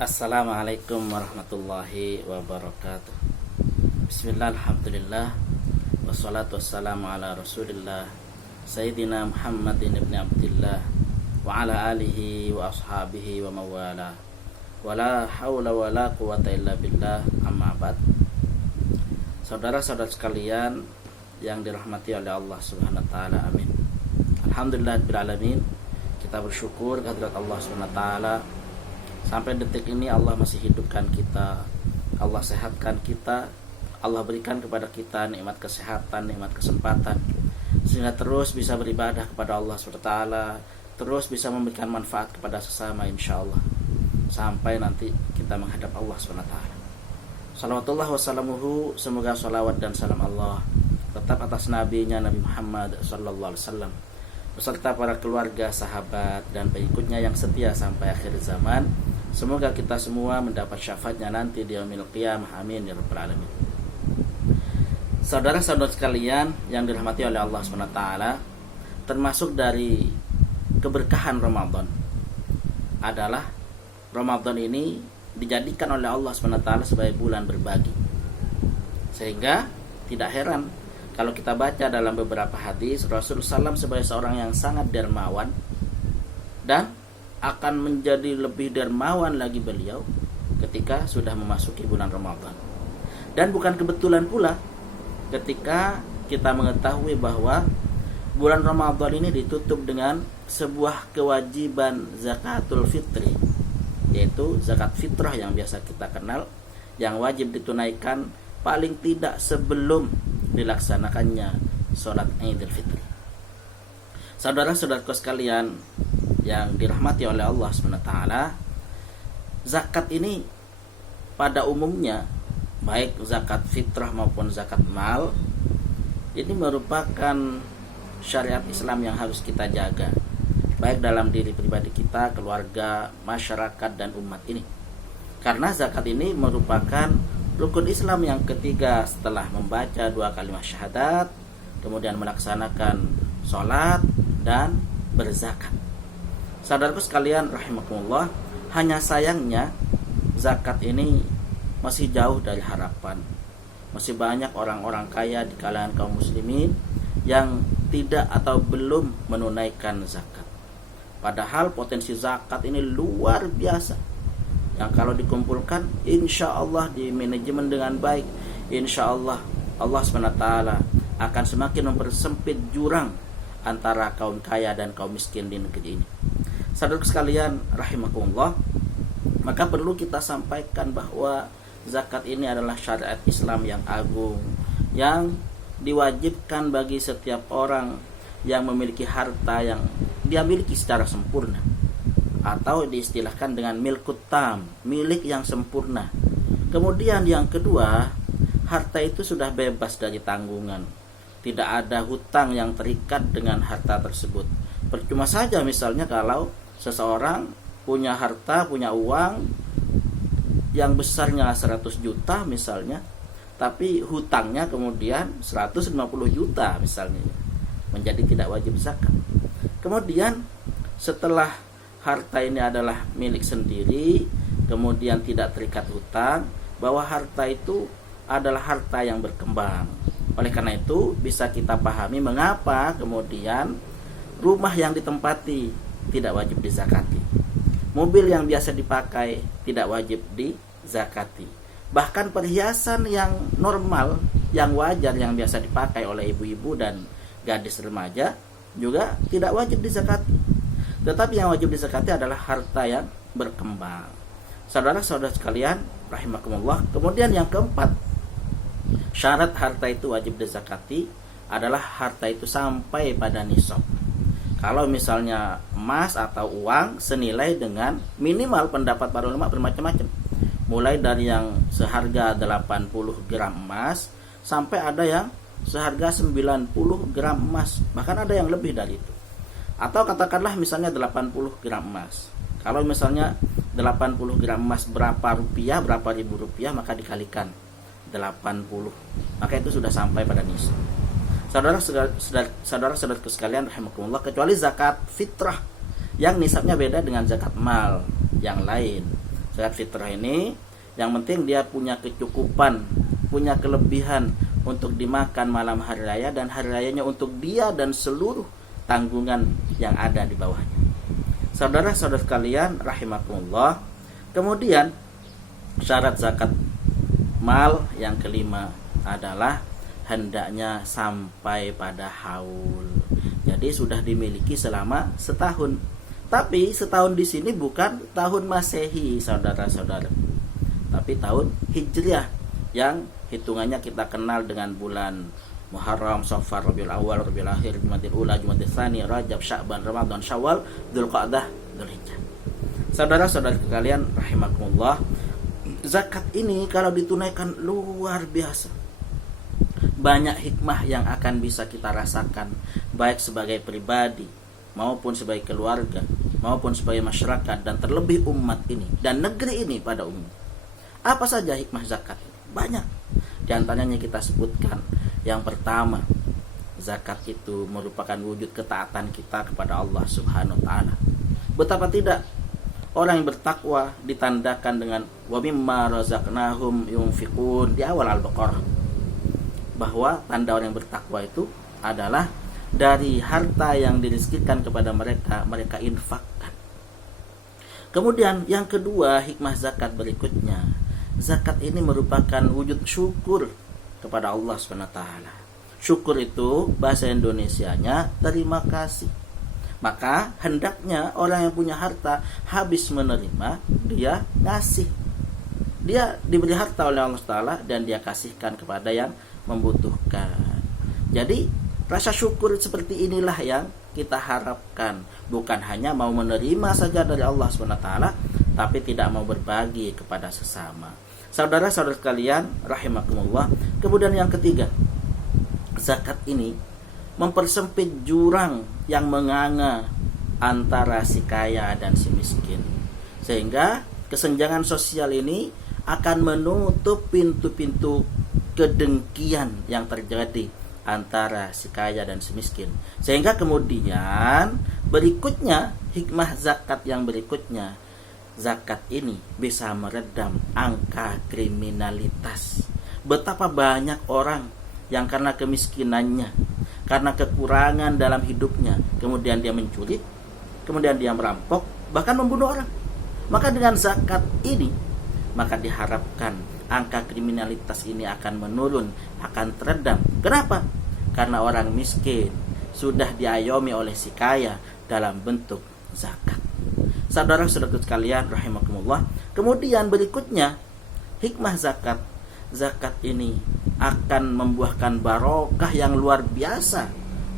Assalamualaikum warahmatullahi wabarakatuh. Bismillah, alhamdulillah, wassalatu wassalamu ala rasulillah Sayyidina Muhammadin ibn Abdillah wa ala alihi wa ashabihi wa mawala wa la hawla wa la quwata illa billah, amma ba'd. Saudara-saudara sekalian yang dirahmati oleh Allah subhanahu wa ta'ala, amin. Alhamdulillah rabbil alamin. Kita bersyukur kehadirat Allah subhanahu wa ta'ala, sampai detik ini Allah masih hidupkan kita, Allah sehatkan kita, Allah berikan kepada kita nikmat kesehatan, nikmat kesempatan, sehingga terus bisa beribadah kepada Allah SWT, terus bisa memberikan manfaat kepada sesama insyaAllah, sampai nanti kita menghadap Allah SWT. Salawatullah wassalamuhu, semoga salawat dan salam Allah tetap atas nabinya Nabi Muhammad SAW, beserta para keluarga, sahabat, dan pengikutnya yang setia sampai akhir zaman. Semoga kita semua mendapat syafaatnya nanti di yaumil qiyamah, amin ya rabbal alamin. Saudara-saudara sekalian yang dirahmati oleh Allah SWT, termasuk dari keberkahan Ramadan adalah Ramadan ini dijadikan oleh Allah SWT sebagai bulan berbagi. Sehingga tidak heran kalau kita baca dalam beberapa hadis, Rasulullah SAW sebagai seorang yang sangat dermawan, dan akan menjadi lebih dermawan lagi beliau ketika sudah memasuki bulan Ramadan. Dan bukan kebetulan pula ketika kita mengetahui bahwa bulan Ramadan ini ditutup dengan sebuah kewajiban zakatul fitri, yaitu zakat fitrah yang biasa kita kenal, yang wajib ditunaikan paling tidak sebelum dilaksanakannya sholat Idul Fitri. Saudara-saudaraku sekalian yang dirahmati oleh Allah SWT, zakat ini pada umumnya, baik zakat fitrah maupun zakat mal, ini merupakan syariat Islam yang harus kita jaga, baik dalam diri pribadi kita, keluarga, masyarakat, dan umat ini. Karena zakat ini merupakan rukun Islam yang ketiga setelah membaca 2 kalimat syahadat, kemudian melaksanakan sholat dan berzakat. Saudaraku sekalian rahimakumullah, hanya sayangnya zakat ini masih jauh dari harapan. Masih banyak orang-orang kaya di kalangan kaum muslimin yang tidak atau belum menunaikan zakat. Padahal potensi zakat ini luar biasa, yang kalau dikumpulkan insya Allah di manajemen dengan baik, insya Allah Allah SWT akan semakin mempersempit jurang antara kaum kaya dan kaum miskin di negeri ini. Saudara sekalian rahimakumullah, maka perlu kita sampaikan bahwa zakat ini adalah syariat Islam yang agung, yang diwajibkan bagi setiap orang yang memiliki harta yang dia miliki secara sempurna, atau diistilahkan dengan milkut tam, milik yang sempurna. Kemudian yang kedua, harta itu sudah bebas dari tanggungan, tidak ada hutang yang terikat dengan harta tersebut. Percuma saja misalnya kalau seseorang punya harta, punya uang yang besarnya 100 juta misalnya, tapi hutangnya kemudian 150 juta misalnya, menjadi tidak wajib zakat. Kemudian setelah harta ini adalah milik sendiri, kemudian tidak terikat hutang, bahwa harta itu adalah harta yang berkembang. Oleh karena itu bisa kita pahami mengapa kemudian rumah yang ditempati tidak wajib dizakati, mobil yang biasa dipakai tidak wajib dizakati, bahkan perhiasan yang normal, yang wajar, yang biasa dipakai oleh ibu-ibu dan gadis remaja juga tidak wajib dizakati. Tetapi yang wajib dizakati adalah harta yang berkembang. Saudara-saudara sekalian rahimakumullah, kemudian yang keempat, syarat harta itu wajib dizakati adalah harta itu sampai pada nisab. Kalau misalnya emas atau uang senilai dengan, minimal pendapat para ulama bermacam-macam, mulai dari yang seharga 80 gram emas sampai ada yang seharga 90 gram emas, bahkan ada yang lebih dari itu. Atau katakanlah misalnya 80 gram emas. Kalau misalnya 80 gram emas berapa rupiah, berapa ribu rupiah, maka dikalikan 80, maka itu sudah sampai pada nisab. Saudara-saudaraku sekalian rahimakumullah, kecuali zakat fitrah yang nisabnya beda dengan zakat mal yang lain. Zakat fitrah ini yang penting dia punya kecukupan, punya kelebihan untuk dimakan malam hari raya, dan hari rayanya untuk dia dan seluruh tanggungan yang ada di bawahnya. Saudara-saudara sekalian rahimakumullah. Kemudian syarat zakat mal yang kelima adalah hendaknya sampai pada haul. Jadi sudah dimiliki selama setahun. Tapi setahun di sini bukan tahun Masehi, saudara-saudara, tapi tahun Hijriah yang hitungannya kita kenal dengan bulan Muharram, Safar, Rabiul Awal, Rabiul Akhir, Jumadil Ula, Jumadil Tsani, Rajab, Sya'ban, Ramadan, Syawal, Dzulqa'dah, Dzulhijjah. Saudara-saudara sekalian rahimakumullah, zakat ini kalau ditunaikan luar biasa. Banyak hikmah yang akan bisa kita rasakan, baik sebagai pribadi maupun sebagai keluarga, maupun sebagai masyarakat, dan terlebih umat ini dan negeri ini pada umumnya. Apa saja hikmah zakat? Banyak. Di antaranya kita sebutkan. Yang pertama, zakat itu merupakan wujud ketaatan kita kepada Allah Subhanahu wa taala. Betapa tidak orang yang bertakwa ditandakan dengan wa mimma razaqnahum yunfiqun di awal Al-Baqarah. Bahwa tanda orang yang bertakwa itu adalah dari harta yang dirizkikan kepada mereka, mereka infakkan. Kemudian yang kedua, hikmah zakat berikutnya, zakat ini merupakan wujud syukur kepada Allah SWT. Syukur itu bahasa Indonesianya terima kasih. Maka hendaknya orang yang punya harta habis menerima, dia ngasih. Dia diberi harta oleh Allah SWT dan dia kasihkan kepada yang membutuhkan. Jadi rasa syukur seperti inilah yang kita harapkan. Bukan hanya mau menerima saja dari Allah SWT, tapi tidak mau berbagi kepada sesama. Saudara-saudara sekalian rahimakumullah. Kemudian yang ketiga, zakat ini mempersempit jurang yang menganga antara si kaya dan si miskin. Sehingga kesenjangan sosial ini akan menutup pintu-pintu kedengkian yang terjadi antara si kaya dan si miskin. Sehingga kemudian berikutnya, hikmah zakat yang berikutnya, zakat ini bisa meredam angka kriminalitas. Betapa banyak orang yang karena kemiskinannya, karena kekurangan dalam hidupnya, kemudian dia mencuri, kemudian dia merampok, bahkan membunuh orang. Maka dengan zakat ini, maka diharapkan angka kriminalitas ini akan menurun, akan teredam. Kenapa? Karena orang miskin sudah diayomi oleh si kaya dalam bentuk zakat. Saudara-saudara sekalian rahimakumullah. Kemudian berikutnya, hikmah zakat. Zakat ini akan membuahkan barokah yang luar biasa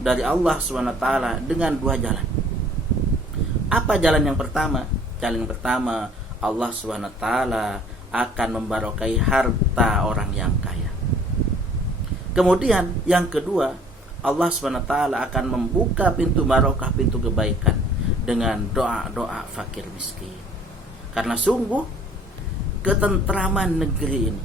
dari Allah SWT dengan dua jalan. Apa jalan yang pertama? Jalan yang pertama, Allah SWT akan membarokai harta orang yang kaya. Kemudian yang kedua, Allah SWT akan membuka pintu barokah, pintu kebaikan dengan doa-doa fakir miskin. Karena sungguh ketentraman negeri ini,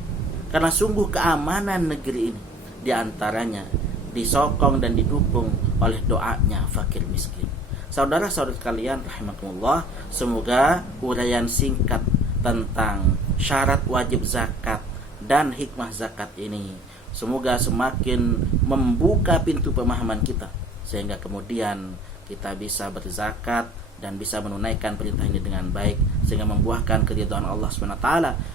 karena sungguh keamanan negeri ini diantaranya disokong dan didukung oleh doanya fakir miskin. Saudara-saudara sekalian rahimakumullah, semoga uraian singkat tentang syarat wajib zakat dan hikmah zakat ini semoga semakin membuka pintu pemahaman kita, sehingga kemudian kita bisa berzakat dan bisa menunaikan perintah ini dengan baik, sehingga membuahkan keridhaan Allah SWT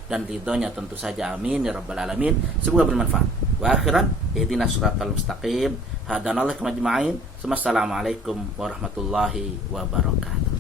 dan ridhonya tentu saja, amin ya rabbal alamin. Semoga bermanfaat. Wa akhiran, ihdinas siratal mustaqim, hadanallahu kama ajma'in. Assalamualaikum warahmatullahi wabarakatuh.